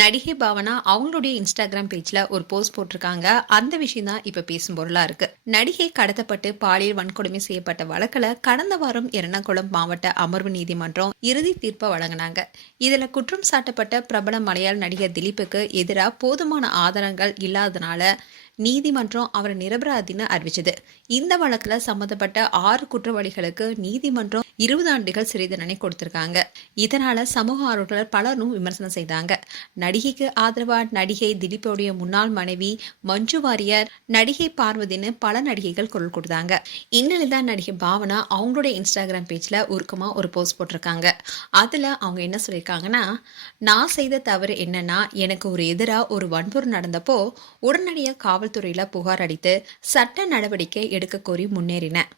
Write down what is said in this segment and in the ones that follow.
நடிகை பாவனா அவங்களுடைய இன்ஸ்டாகிராம் பேஜ்ல ஒரு போஸ்ட் போட்டிருக்காங்க. அந்த விஷயம் தான் இப்ப பேசும் பொருளா இருக்கு. நடிகை கடத்தப்பட்டு பாலியல் வன்கொடுமை செய்யப்பட்ட வழக்குல கடந்த வாரம் எர்ணாகுளம் மாவட்ட அமர்வு நீதிமன்றம் இறுதி தீர்ப்பை வழங்கினாங்க. இதுல குற்றம் சாட்டப்பட்ட பிரபல மலையாள நடிகர் திலீப்புக்கு எதிராக போதுமான ஆதாரங்கள் இல்லாதனால நீதிமன்றம் அவரை நிரபராதின்னு அறிவிச்சது. இந்த வழக்குல சம்பந்தப்பட்ட 6 குற்றவாளிகளுக்கு நீதிமன்றம் 20 ஆண்டுகள் சிறை தண்டனை கொடுத்திருக்காங்க. இதனால சமூக ஆர்வலர்கள் பலரும் விமர்சனம் செய்தாங்க. நடிகைக்கு ஆதரவா நடிகை திலீப்போடைய முன்னாள் மனைவி மஞ்சு வாரியர், நடிகை பார்வதின்னு பல நடிகைகள் குரல் கொடுத்தாங்க. இந்நிலைதான் நடிகை பாவனா அவங்களுடைய இன்ஸ்டாகிராம் பேஜ்ல உருக்கமா ஒரு போஸ்ட் போட்டிருக்காங்க. அதுல அவங்க என்ன சொல்லியிருக்காங்கன்னா, நான் செய்த தவறு என்னன்னா, எனக்கு ஒரு எதிரா ஒரு வன்பொருள் நடந்தப்போ உடனடியாக காவல்துறையில புகார் அளித்து சட்ட நடவடிக்கை எடுக்க கோரி முன்னேறினேன்.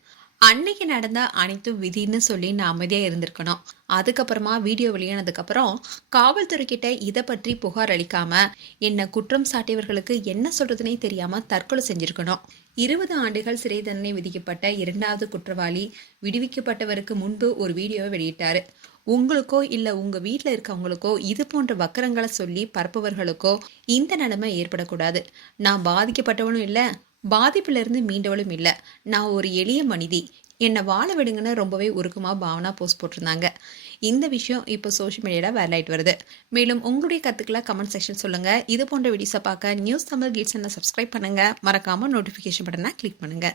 அன்னைக்கு நடந்த அனைத்தும் விதின்னு சொல்லி நான் அமைதியா இருந்திருக்கணும். அதுக்கப்புறமா வீடியோ வெளியானதுக்கு அப்புறம் காவல்துறை கிட்ட இதை பற்றி புகார் அளிக்காம என்ன குற்றம் சாட்டியவர்களுக்கு என்ன சொல்றதுனே தெரியாம தற்கொலை செஞ்சிருக்கணும். 20 ஆண்டுகள் சிறை தண்டனை விதிக்கப்பட்ட 2வது குற்றவாளி விடுவிக்கப்பட்டவருக்கு முன்பு ஒரு வீடியோவை வெளியிட்டாரு. உங்களுக்கோ இல்ல உங்க வீட்டுல இருக்கவங்களுக்கோ இது போன்ற வக்கரங்களை சொல்லி பரப்புவர்களுக்கோ இந்த நிலைமை ஏற்படக்கூடாது. நான் பாதிக்கப்பட்டவனும் இல்ல, பாதிப்புல இருந்து மீண்டவளும் இல்ல. நான் ஒரு எளிய மனிதி, என்னை வாழ விடுங்கன்னு ரொம்பவே உருக்கமா பாவனா போஸ்ட் போட்டிருந்தாங்க. இந்த விஷயம் இப்போ சோஷியல் மீடியால வைரல் ஆயிட்டு வருது. மேலும் உங்களுடைய கருத்துக்களை கமெண்ட் செக்ஷன் சொல்லுங்க. இது போன்ற வீடியோஸை பார்க்க நியூஸ் தமிழ் கீட்ஸ் சப்ஸ்கிரைப் பண்ணுங்க. மறக்காம நோட்டிபிகேஷன் பட்டனை கிளிக் பண்ணுங்க.